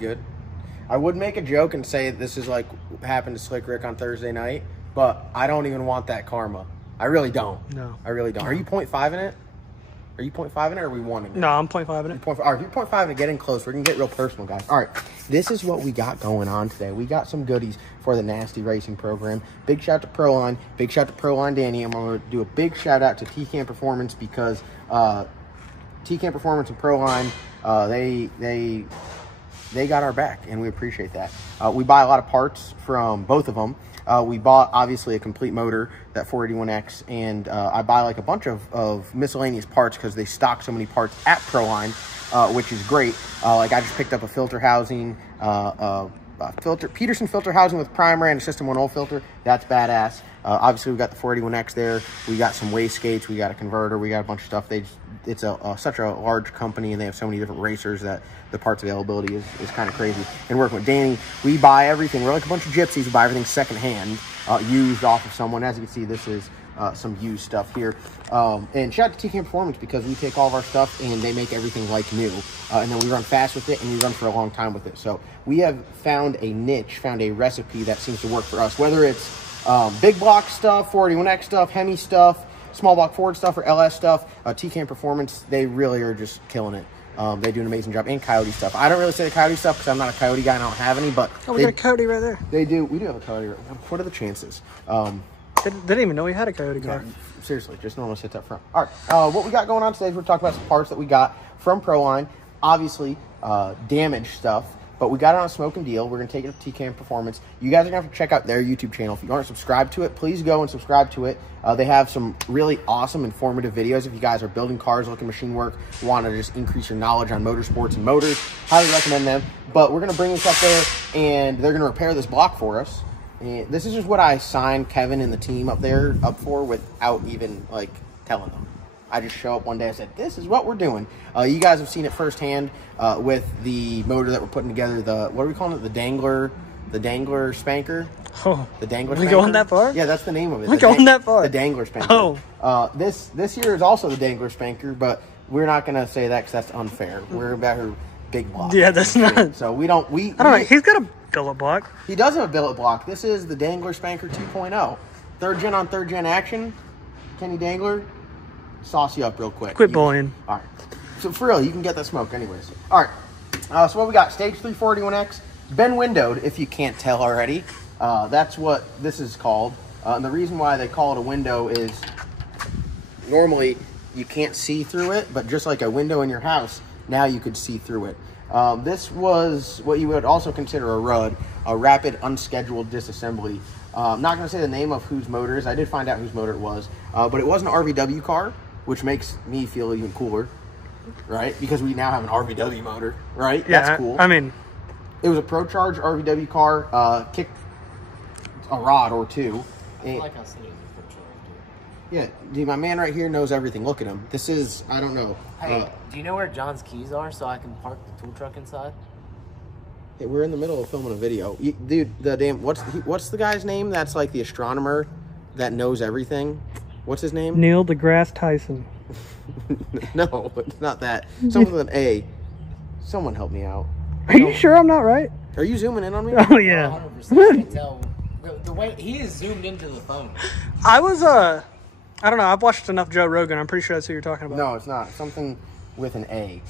good. I would make a joke and say this is like happened to Slick Rick on Thursday night, but I don't even want that karma. I really don't. No. I really don't. Are you 0.5 in it? Are you 0.5 in it or are we 1 in it? No, I'm 0.5 in it. All right, if you're 0.5 and getting close, we're going to get real personal, guys. All right, this is what we got going on today. We got some goodies for the Nasty Racing program. Big shout out to Proline. Big shout out to Proline Danny. I'm going to do a big shout out to TCAM Performance because TCAM Performance and Proline, they got our back, and we appreciate that. We buy a lot of parts from both of them. We bought, obviously, a complete motor, that 481X, and I buy, like, a bunch of miscellaneous parts because they stock so many parts at Proline, which is great. Like, I just picked up a filter housing, Peterson filter housing with primer and a System 1 oil filter. That's badass. Obviously, we got the 481X there. We got some wastegates. We got a converter. We got a bunch of stuff. It's such a large company, and they have so many different racers that the parts availability is kind of crazy. And working with Danny, we buy everything. We're like a bunch of gypsies. We buy everything secondhand, used off of someone. As you can see, this is some used stuff here. And shout out to TCAM Performance because we take all of our stuff and they make everything like new. And then we run fast with it and we run for a long time with it. So we have found a niche, found a recipe that seems to work for us. Whether it's big block stuff, 481X stuff, Hemi stuff, small block Ford stuff, or LS stuff, TCAM Performance, they really are just killing it. They do an amazing job. And Coyote stuff. I don't really say the Coyote stuff because I'm not a Coyote guy and I don't have any, but we got a Coyote right there. They do. We do have a Coyote. What are the chances? Didn't even know we had a Coyote car. Yeah, seriously, just normally sits up front. All right, what we got going on today is we're talking about some parts that we got from Proline. Obviously, damaged stuff, but we got it on a smoking deal. We're going to take it to TCAM Performance. You guys are going to have to check out their YouTube channel. If you aren't subscribed to it, please go and subscribe to it. They have some really awesome, informative videos. If you guys are building cars, looking machine work, want to just increase your knowledge on motorsports and motors, highly recommend them. But we're going to bring this up there, and they're going to repair this block for us. And this is just what I signed Kevin and the team up there up for without even, like, telling them. I just show up one day, I said, this is what we're doing. You guys have seen it firsthand with the motor that we're putting together, what are we calling it, the Dangler Spanker? Oh, the Dangler we Spanker? going that far? Yeah, that's the name of it. We're going that far? The Dangler Spanker. Oh. This year is also the Dangler Spanker, but we're not going to say that because that's unfair. We're about her big block. Yeah, that's not. So we don't, I don't know, he's got a billet block. He does have a billet block. This is the Dangler Spanker 2.0. Third gen on third gen action. Kenny Dangler, sauce you up real quick. Quit bullying. All right. So for real, you can get that smoke anyways. All right. So what we got? Stage 3 481X. Been windowed, if you can't tell already. That's what this is called. And the reason why they call it a window is normally you can't see through it, but just like a window in your house, now you could see through it. This was what you would also consider a RUD, a rapid unscheduled disassembly. I'm not going to say the name of whose motor it is. I did find out whose motor it was, but it was an RVW car, which makes me feel even cooler, right? Because we now have an RVW motor, right? Yeah, that's cool. I mean, it was a Pro Charge RVW car, kicked a rod or two. I like how said it was a Pro Charge, dude. Yeah, dude, my man right here knows everything. Look at him. This is, I don't know. Hey, do you know where John's keys are so I can park the tool truck inside? Hey, we're in the middle of filming a video. Dude, what's the guy's name that's like the astronomer that knows everything? What's his name? Neil deGrasse Tyson. No, it's not that. Something with an A. Someone help me out. Are you sure I'm not right? Are you zooming in on me? Oh, yeah. 100%. I can tell. The way he is zoomed into the phone. I was, I don't know. I've watched enough Joe Rogan. I'm pretty sure that's who you're talking about. No, it's not. Something with an A.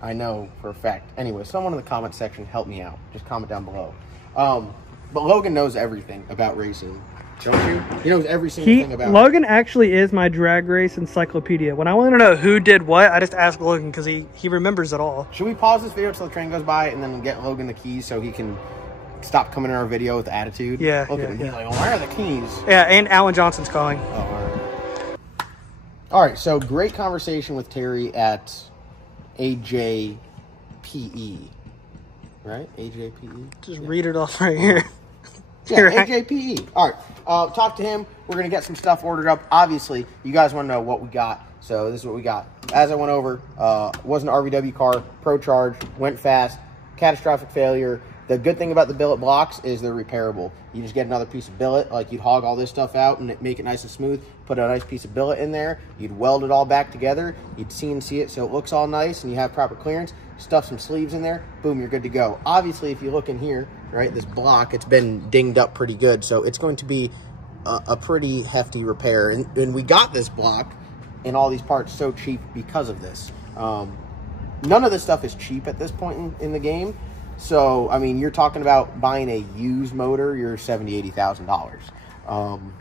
I know for a fact. Anyway, someone in the comment section help me out. Just comment down below. But Logan knows everything about racing. Don't you? He knows every single thing about Logan actually is my drag race encyclopedia. When I want to know who did what, I just ask Logan because he remembers it all. Should we pause this video until the train goes by and then get Logan the keys so he can stop coming in our video with attitude? Yeah. Look at him. He's like, where are the keys? Yeah, and Alan Johnson's calling. Oh, all right. All right, so great conversation with Terry at AJPE. Right? AJPE? Just read it off right here. Yeah, AJPE. All right. Talk to him. We're going to get some stuff ordered up. Obviously, you guys want to know what we got. So this is what we got. As I went over, was an RVW car, Pro Charge, went fast, catastrophic failure, The good thing about the billet blocks is they're repairable. You just get another piece of billet, like you'd hog all this stuff out and make it nice and smooth, put a nice piece of billet in there, you'd weld it all back together, you'd CNC it so it looks all nice and you have proper clearance, stuff some sleeves in there, boom, you're good to go. Obviously, if you look in here, right, this block, it's been dinged up pretty good, so it's going to be a pretty hefty repair. And we got this block and all these parts so cheap because of this. None of this stuff is cheap at this point in the game. So, I mean, you're talking about buying a used motor, you're $70,000, $80,000.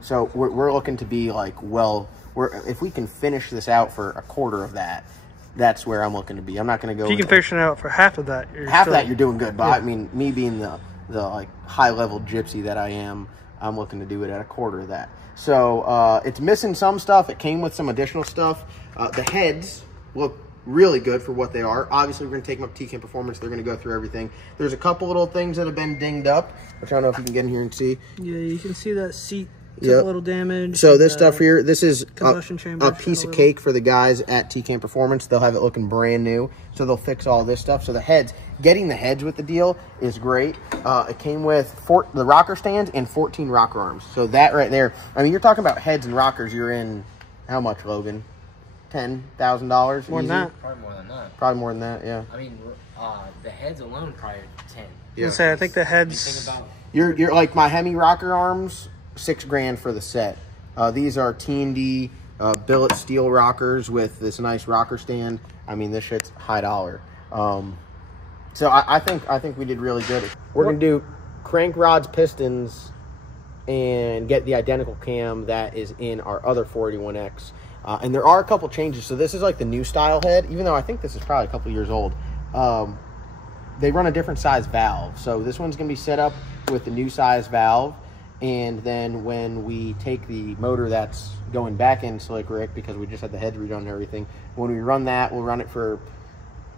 So we're looking to be like, well, if we can finish this out for a quarter of that, that's where I'm looking to be. I'm not going to go. If you can finish it out for half of that, you're doing good. But yeah. I mean, me being the like high level gypsy that I am, I'm looking to do it at a quarter of that. So it's missing some stuff. It came with some additional stuff. The heads look really good for what they are. Obviously, we're going to take them up to TCAM Performance. They're going to go through everything. There's a couple little things that have been dinged up, which I don't know if you can get in here and see. Yeah, you can see that seat took a little damage. So this stuff here, this is a piece of cake for the guys at TCAM Performance. They'll have it looking brand new, so they'll fix all this stuff. So the heads, getting the heads with the deal is great. It came with the rocker stands and 14 rocker arms. So that right there, I mean, you're talking about heads and rockers. You're in, how much, Logan? $10,000? More than that. Probably more than that. Probably more than that, yeah. I mean, the heads alone probably 10. Yeah. I think the heads. You're like my Hemi rocker arms, $6,000 for the set. These are T&D billet steel rockers with this nice rocker stand. I mean, this shit's high dollar. So I think we did really good. We're gonna do crank rods, pistons, and get the identical cam that is in our other 481X. And there are a couple changes. So this is like the new style head, even though I think this is probably a couple years old. They run a different size valve. So this one's going to be set up with the new size valve. And then when we take the motor that's going back in Slick Rick, because we just had the heads redone and everything, when we run that, we'll run it for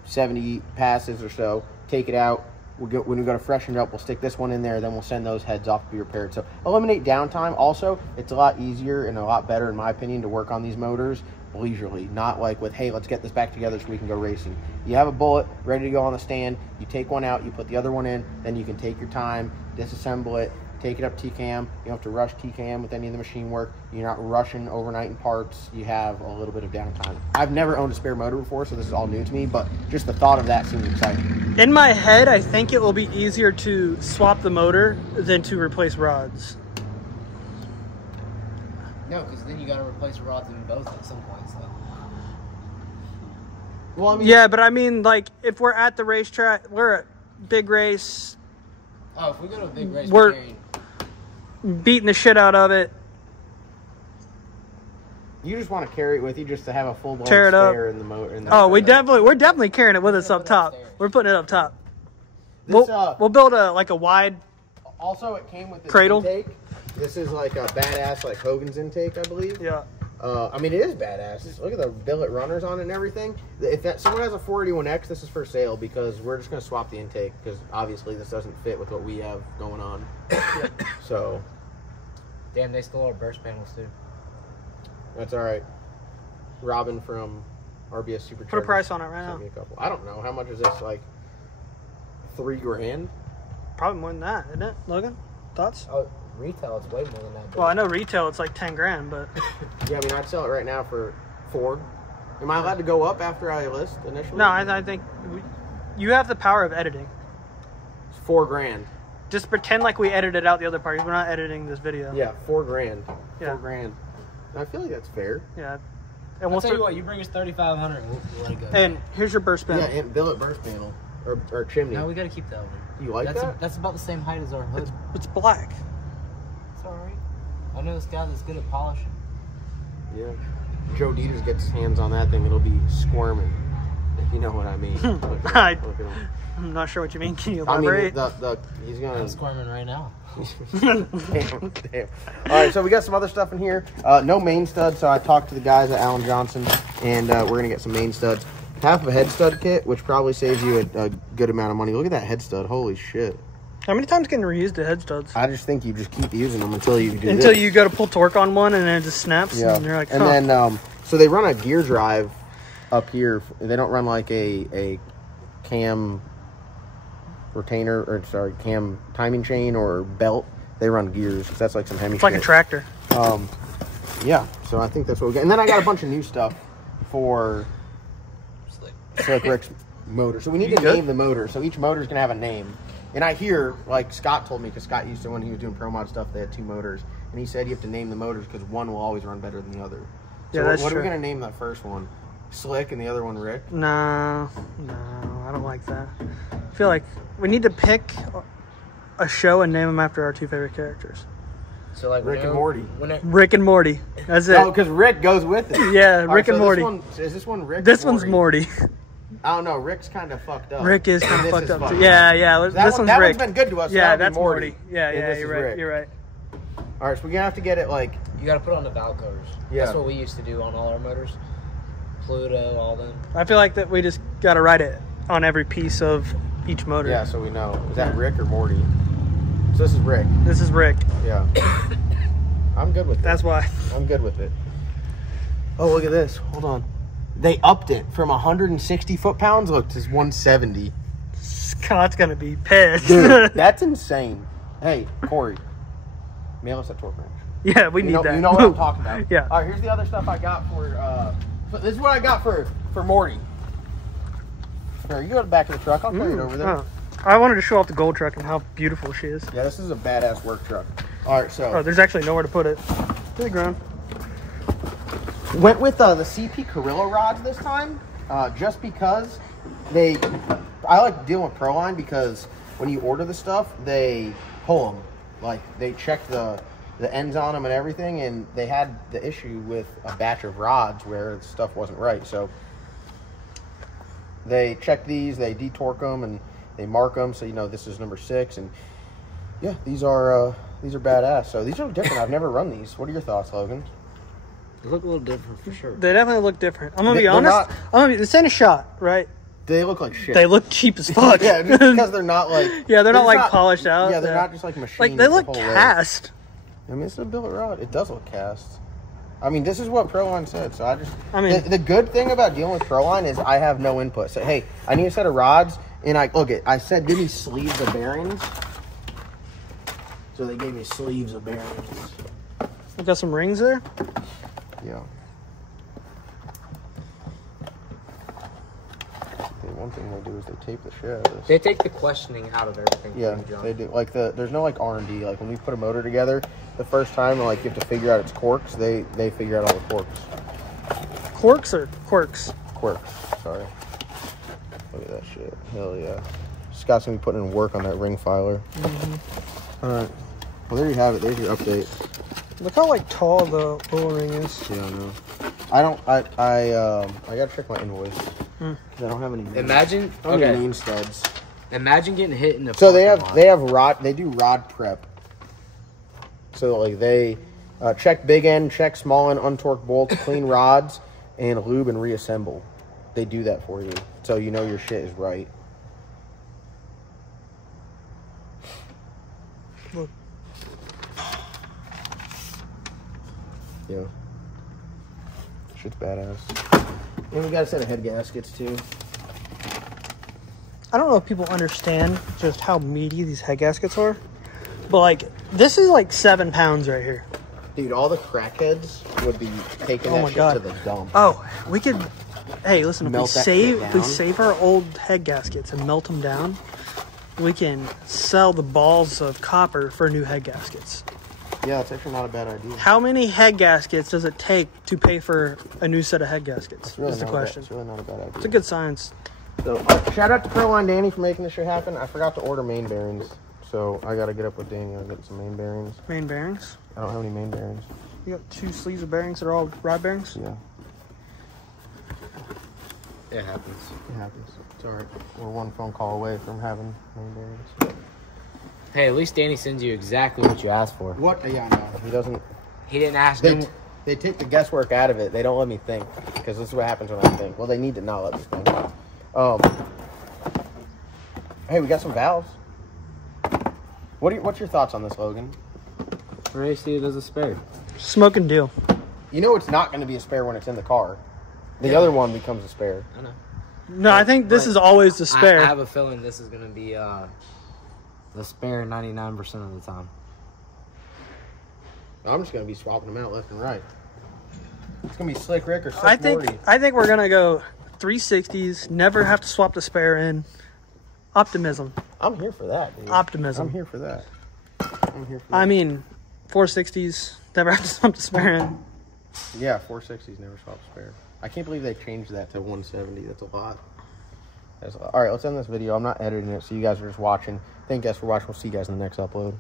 70 passes or so, take it out. When we go to freshen it up, we'll stick this one in there, then we'll send those heads off to be repaired. So eliminate downtime. Also, it's a lot easier and a lot better, in my opinion, to work on these motors leisurely, not like with, hey, let's get this back together so we can go racing. You have a bullet ready to go on the stand, you take one out, you put the other one in, then you can take your time, disassemble it, take it up TCAM. You don't have to rush TCAM with any of the machine work. You're not rushing overnight in parts. You have a little bit of downtime. I've never owned a spare motor before, so this is all new to me, but just the thought of that seems exciting. In my head, I think it will be easier to swap the motor than to replace rods. No, because then you got to replace rods in both at some point. So. Well, I mean, yeah, but I mean, like, if we're at the racetrack, we're at big race. Oh, if we go to a big race, we're beating the shit out of it. You just want to carry it with you just to have a full-blown spare in the motor. We're definitely carrying it with us up top. We're putting it up top. This, we'll build a wide. Also, it came with this cradle. Intake. This is like a badass, like Hogan's intake, I believe. Yeah. I mean, it is badass. Look at the billet runners on it and everything. If someone has a 481X, this is for sale, because we're just going to swap the intake, because obviously this doesn't fit with what we have going on. So. Damn, they stole our burst panels too. That's all right. Robin from RBS Superchargers. Put a price on it right now. Me a couple. I don't know. How much is this? Like $3,000? Probably more than that, isn't it, Logan? Thoughts? Oh, retail, it's way more than that. Well, I know retail, it's like $10,000, but. Yeah, I mean, I'd sell it right now for $4,000. Am I allowed to go up after I list initially? No, I think you have the power of editing. It's $4,000. Just pretend like we edited out the other parties. We're not editing this video. Yeah, $4,000. Yeah. $4,000. I feel like that's fair. Yeah. And we'll tell you what, you bring us $3,500 and we'll let it go. And here's your burst panel. Yeah, and billet burst panel. Or chimney. No, we gotta keep that one. You like that? That's about the same height as our hood. It's black. It's alright. I know this guy that's good at polishing. Yeah. Joe Dieters gets his hands on that thing, it'll be squirming. If you know what I mean. Look at him. I'm not sure what you mean. Can you elaborate? I mean, he's gonna. I'm squirming right now. Damn. All right, so we got some other stuff in here. No main stud, so I talked to the guys at Allen Johnson, and we're gonna get some main studs. Half of a head stud kit, which probably saves you a good amount of money. Look at that head stud. Holy shit. How many times can you reuse the head studs? I just think you just keep using them until you do Until you go to pull torque on one and then it just snaps. Yeah. And you're like, And then, so they run a gear drive up here. They don't run like a cam retainer, or sorry, cam timing chain or belt. They run gears. That's like some Hemi It's like a tractor. Yeah, so I think that's what we got. And then I got a bunch of new stuff for Slick Rick's motor. So we need to name the motor. So each motor is going to have a name. And I hear, like Scott told me, because Scott used to, when he was doing pro mod stuff, they had 2 motors. And he said you have to name the motors because one will always run better than the other. So Yeah, that's what true. are we going to name that first one? Slick and the other one Rick? No, I don't like that. I feel like we need to pick a show and name them after our 2 favorite characters. So like Rick and Morty. Rick and Morty. That's it. No, because Rick goes with it. Yeah, All Rick right, and so Morty. Is this one Rick? This one's Morty. I don't know. Rick's kind of fucked up. Rick is kind of This fucked is up. fucked Too. Yeah. That This one, one's Rick. One's been good to us. So Yeah, that'd be that's Morty. Yeah, And this is you're right. Rick. You're right. All right, so we're gonna have to get it like. You got to put on the valve covers. Yeah. That's what we used to do on all our motors. Pluto, all them. I feel like that we just got to write it on every piece of each motor. Yeah, so we know. Is that Rick or Morty? So this is Rick. This is Rick. Yeah. I'm good with it. That's why. I'm good with it. Oh, look at this. Hold on. They upped it from 160 foot-pounds, look, to 170. Scott's going to be pissed. Dude, that's insane. Hey, Corey, mail us a torque wrench. Yeah, we need that. You know what I'm talking about. Yeah. All right, here's the other stuff I got for, this is what I got for Morty. Here, you go to the back of the truck. I'll carry it over there. Oh. I wanted to show off the gold truck and how beautiful she is. Yeah, this is a badass work truck. All right, so. Oh, there's actually nowhere to put it. To the ground. Went with the CP Gorilla rods this time, just because I like dealing with Proline because when you order the stuff, they pull them. Like, they check the ends on them and everything, and they had the issue with a batch of rods where the stuff wasn't right. So they check these, they detorque them, and they mark them so you know this is number 6. And yeah, these are badass. So these are different. I've never run these. What are your thoughts, Logan? They look a little different for sure. They definitely look different. I'm gonna be honest. This ain't a shot, right? They look like shit. They look cheap as fuck. Yeah, just because they're not like. Yeah, they're not like polished out. Yeah, they're not just like machined. Like they look the whole cast. way. I mean, it's a billet rod. It does look cast. I mean, this is what Proline said. So I mean, the good thing about dealing with Proline is I have no input. So hey, I need a set of rods, and I said give me sleeves of bearings. So they gave me sleeves of bearings. We got some rings there. Yeah. One thing they do is they tape the shit out of this. They take the questioning out of everything. Yeah, they do. Like there's no like R&D. Like when we put a motor together, the first time like you have to figure out its quirks. They figure out all the quirks. Quirks or quirks? Quirks. Sorry. Look at that shit. Hell yeah. Scott's gonna be putting in work on that ring filer. Mm-hmm. All right. Well, there you have it. There's your update. Look how like tall the little ring is. Yeah, I know. I gotta check my invoice. Cause I don't have any. Imagine. Any mean studs. Imagine getting hit in the. So they have rod. They do rod prep. So like they check big end, check small end, untorqued bolts, clean rods, and lube and reassemble. They do that for you, so you know your shit is right. Look. Yeah. Shit's badass. And we got a set of head gaskets too. I don't know if people understand just how meaty these head gaskets are, but like this is like 7 pounds right here. Dude, all the crackheads would be taking that shit to the dump. Oh, we could. Hey, listen, if we down. save our old head gaskets and melt them down, we can sell the balls of copper for new head gaskets. Yeah, it's actually not a bad idea. How many head gaskets does it take to pay for a new set of head gaskets? That's the question. It's really not a bad idea. It's a good science. So, shout out to Proline Danny for making this shit happen. I forgot to order main bearings, so I got to get up with Danny and get some main bearings. Main bearings? I don't have any main bearings. You got 2 sleeves of bearings that are all rod bearings? Yeah. It happens. It happens. It's all right. We're one phone call away from having main bearings. Hey, at least Danny sends you exactly what you asked for. What? Yeah, I know. He doesn't. He didn't ask They, it. they take the guesswork out of it. They don't let me think, because this is what happens when I think. Well, they need to not let me think. Hey, we got some valves. What's your thoughts on this, Logan? Or I see it as a spare. Smoking deal. You know it's not going to be a spare when it's in the car. The other one becomes a spare. I know. No, I think this is always the spare. I have a feeling this is gonna be the spare 99% of the time. I'm just gonna be swapping them out left and right. It's gonna be Slick Rick or Slick Morty. I think we're gonna go 360s. Never have to swap the spare in. Optimism. I'm here for that, dude. Optimism. I'm here for that. I mean, 460s. Never have to swap the spare in. Yeah, 460s never swap spare. I can't believe they changed that to 170. That's a lot. All right, let's end this video. I'm not editing it, so you guys are just watching. Thank you guys for watching. We'll see you guys in the next upload.